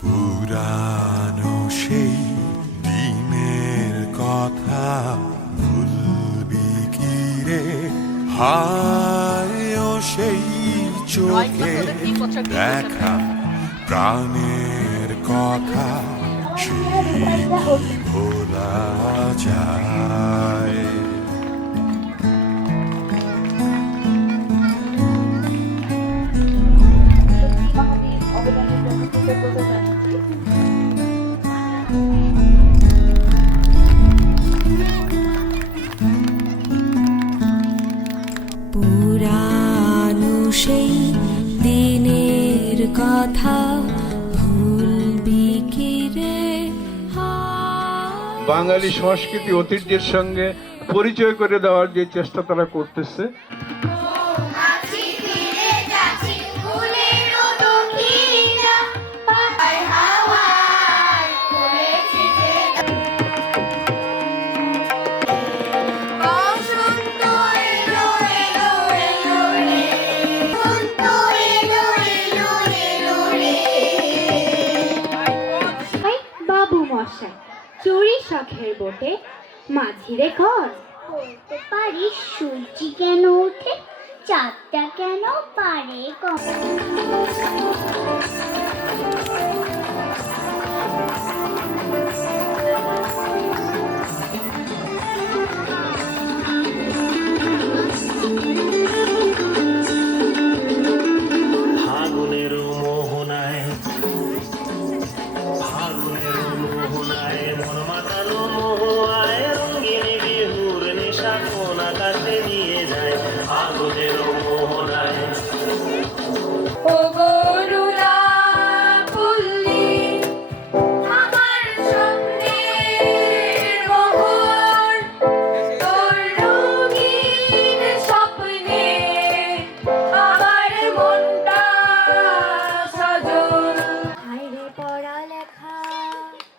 পুরানো সেই দিনের কথা ভুলবি কি রে, হায় ও সেই চোখে দেখা প্রাণের কথা, সেই কি ভোলা যায়? পুরানো সেই দিনের কথা ভুলবি কি রে? বাঙালি সংস্কৃতি ঐতিহ্যের সঙ্গে পরিচয় করে দেওয়ার যে চেষ্টা তারা করতেছে, চুরি শখের বোটে মাঝিরে ঘর বলতে পারিস সূর্যি কেন ওঠে, চাঁদটা কেন পারে ফাগুনের মোহনায় মন মাতানো মোহায় রঙিনী বিহুর নেশা কোন আকাশে নিয়ে যায়। ফাগুনের মোহনায় ও গরুলা পুল্লি আমার স্বপ্নের মোহর, তোর রঙিন স্বপ্নে আমার মনটা সজল।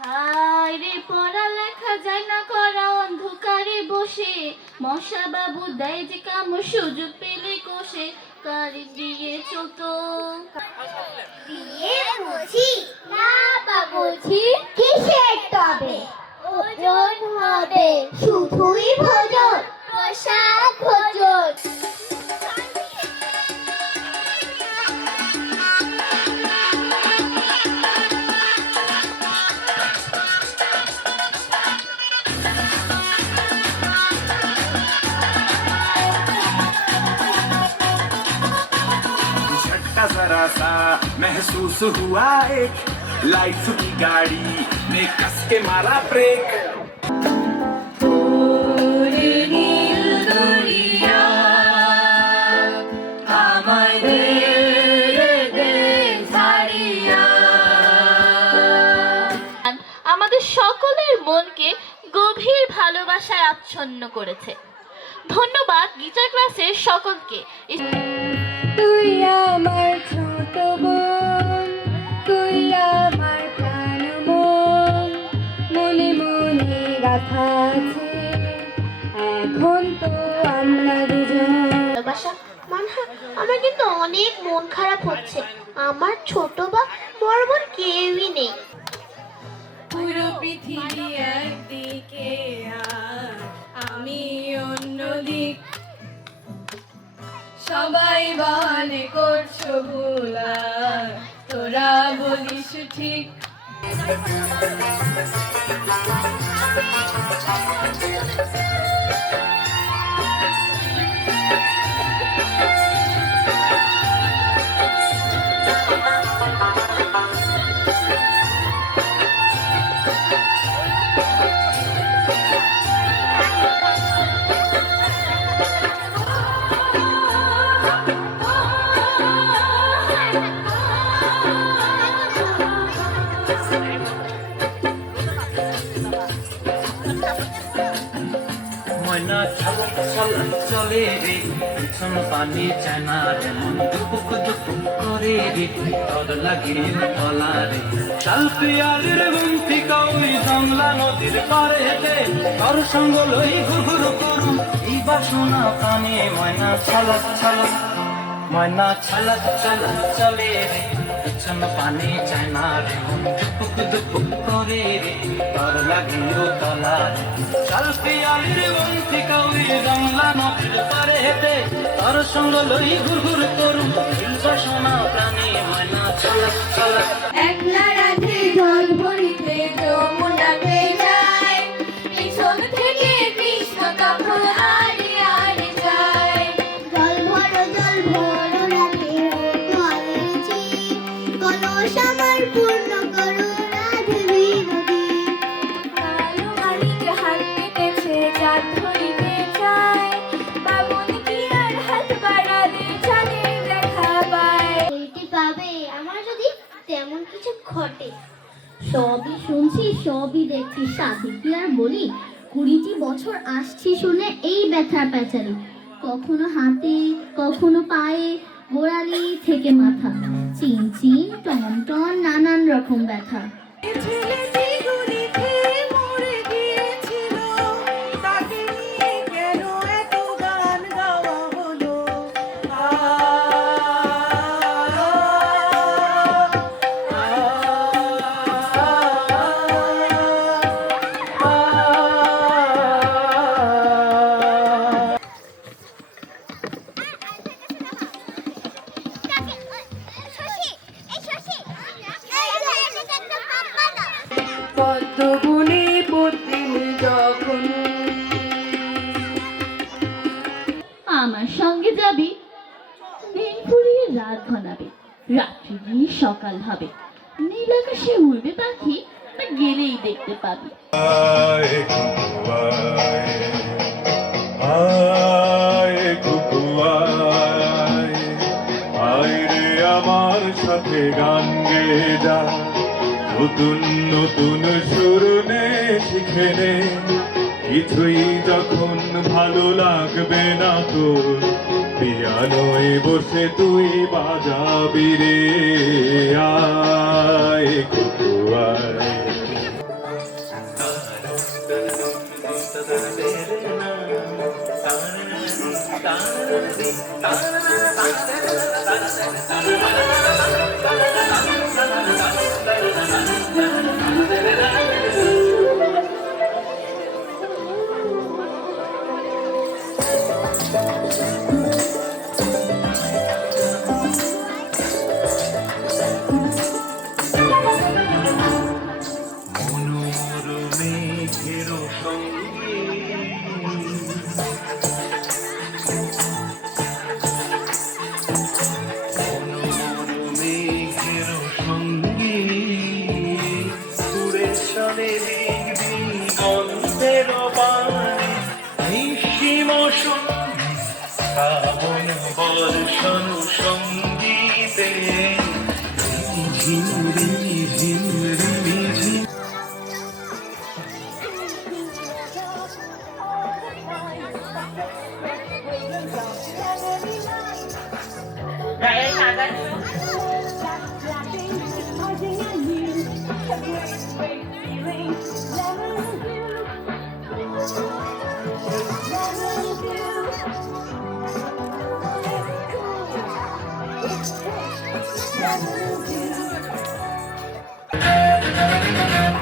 হায়রে পড়ালেখা যায় না করা অন্ধকারে বসে, মশা বাবু দেয় যে কাম সুযোগ পেলে কষে, কারি দিয়ে চলতো বিয়ে বুঝি না বাবুঝি কিসের তবে ওজন হবে শুধুই ভোজন পোশাক ভোজন। जरा सा महसूस हुआ एक लाइफ की गाड़ी ने कस के मारा ब्रेक। আমাদের সকলের মনকে গভীর ভালোবাসায় আচ্ছন্ন করেছে। ধন্যবাদ গিটার ক্লাসের সকলকে। তুই আমার ছোট বোন, তুই আমার প্রাণ মন, মনে মনে গাথা আছে এখন তো আমরা দুজন। ভালোবাসা আমার কিন্তু অনেক মন খারাপ হচ্ছে, আমার ছোট বা বড় বোন কেউই নেই। পুরো পৃথিবী একদিকে আর আমি অন্যদিক, সবাই বলে করছো ভুল আর তোরা বলিস ঠিক। ছলক ছলক চলে রে পিছন পানি চায় না রে মন দুপুক দুপুক করে রে তদ লাগে তলা রে শাল পিয়ালির গুমতি কাউরি জংলা নদীর পারেতে তোর সঙ্গ লই ঘুরঘুর করুম এই বাসনা প্রাণে ময়না ছলক ছলক ময়না ছলক ছলক চলে রে পিছন পানি চায় না রে মন দুপুক দুপুক করে রে তোর লাগে তলা রে শাল পিয়ালির গুমতি কাউরি জংলা নদীর পারেতে তোর সঙ্গ লই ঘুরঘুর করুম এই বাসনা প্রাণে ময়না ছলক ছলক একলা রাতে জল ভরিতে যমুনাতে যায় পিছন থেকে কৃষ্ণ তখন আড়ে আড়ে যায় জল ভরো রাতে কলেছি কলস আমার পূর্ণ করো রাধে বিনোদী কালো মালিক হাত পেতেছে চাঁদ ধরিতে চায় বামন কি আর হাত বাড়ালে চাঁদের দেখা পায় বইটি পাবে আমার যদি তেমন কিছু ঘটে সবই শুনছি সবই দেখছি সাথে কি আর বলি 20টি বছর আসছি শুনে এই ব্যথা প্যাচারি কখনো হাতে কখনো পায়ে গোড়ালি থেকে মাথা চিন চিন টন টন নানান রকম ব্যথা ছেলেটি গুলি খেয়ে মরে গিয়েছিল তাকে নিয়ে কেন এত গান গাওয়া হলো পদ্মগুণে পদ্মিনী যখন আমার সঙ্গে যাবি দিন ফুরিয়ে রাত ঘনাবে রাত্রি দিয়ে সকাল হবে নীল আকাশে উড়বে পাখি তা গেলেই দেখতে পাবি আয় কুকুয়ায় আয় রে আমার সাথে গান গেয়ে যা নতুন নতুন সুর নে শিখে নে কিছুই যখন ভালো লাগবে না তোর পিয়ানোয় বসে তুই বাজাবি রে আয় কুকুয়ায় মনোরমে ঘেরো সঙ্গে মনোরমে ঘেরো সঙ্গে সুরে চলে লিখবি গন্ধের বাণী নিঃসীম সঙ্গী শ্রাবণ বর্ষণ সঙ্গীতে ঝিমরি ঝিমরি ঝিম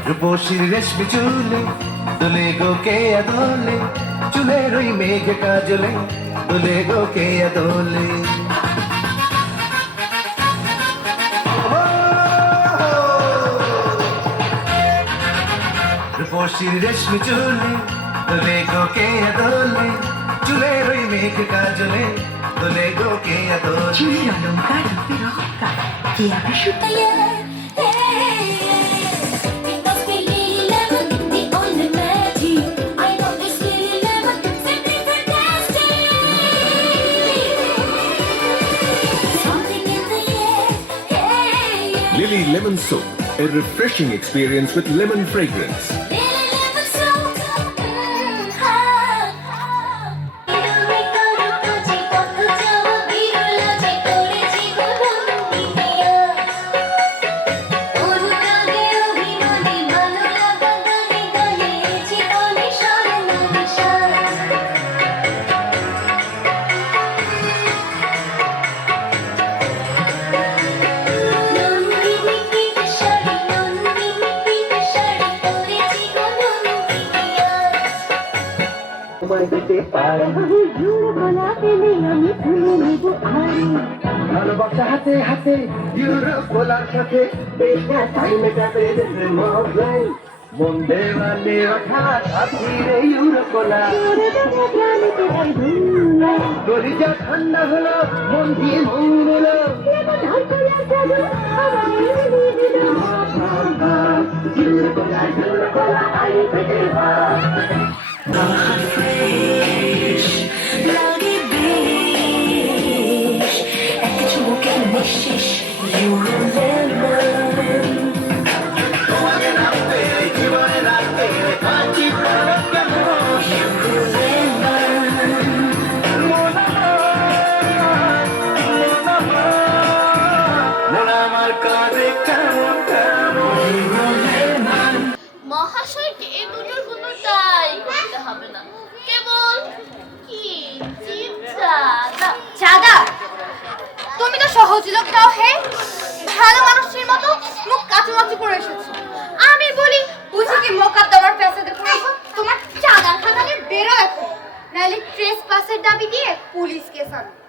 রূপসীর রেশমি চুলে দোলে গো কে দোলে চুলের ওই মেঘ কাজলে দোলে গো কে দোলে রূপসীর রেশমি চুলে দোলে গো কে দোলে চুলের ওই মেঘ কাজলে দোলে গো কে দোলে চুলের অলঙ্কার রূপের অহংকার কে আবার সুতাইয়া Lily Lemon Soap, a refreshing experience with lemon fragrance. সময় দিতে পারি ভালোবাসা হাতে হাতে ইউরোপ বলার সাথে টাইম মেটাবে মজাই মন দেওয়ালে রাখা সাথী রে ইউরোপ বলা গলিজা ঠান্ডা হলো মন দিয়ে মন হলো ইউরোপ বলা আই থেকে ফ্রেশ লাগে বেশ একটা চুমুকে নিঃশেষ মহাশয়কে এই দুটোর কোনোটাই করতে হবে না, কেবল কি চাঁদা। তুমি তো সহজ লোক দাও হে, ভালো মানুষের মতো মুখ কাচুমাচু করে এসেছো। আমি বলি বুঝি কি মোকদ্দমার ফ্যাসাদে পড়েছো, তোমার চাঁদার খাতাকে বেরো এখন, নাহলে ট্রেস পাসের দাবি দিয়ে পুলিশ কেস আনবে।